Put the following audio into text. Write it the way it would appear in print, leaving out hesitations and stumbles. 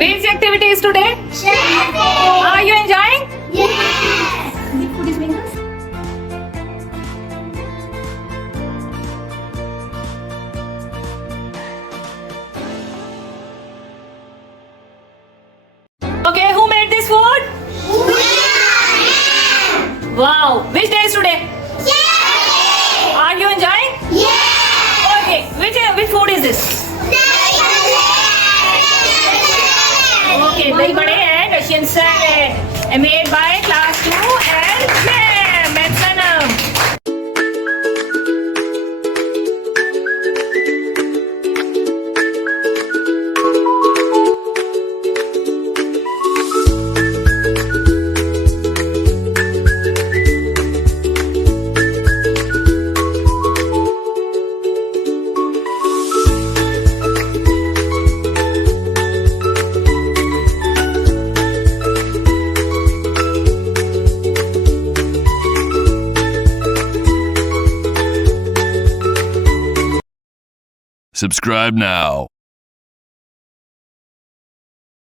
Which activity is today? Shopping. Are you enjoying? Yes. Which food is being done? Okay, who made this food? Wow, which day is today? Yes. Are you enjoying? Yes. Okay, which food is this? Okay, dahi bade and Russian salad made by class 2 and Ma'am and Sanam. Subscribe now.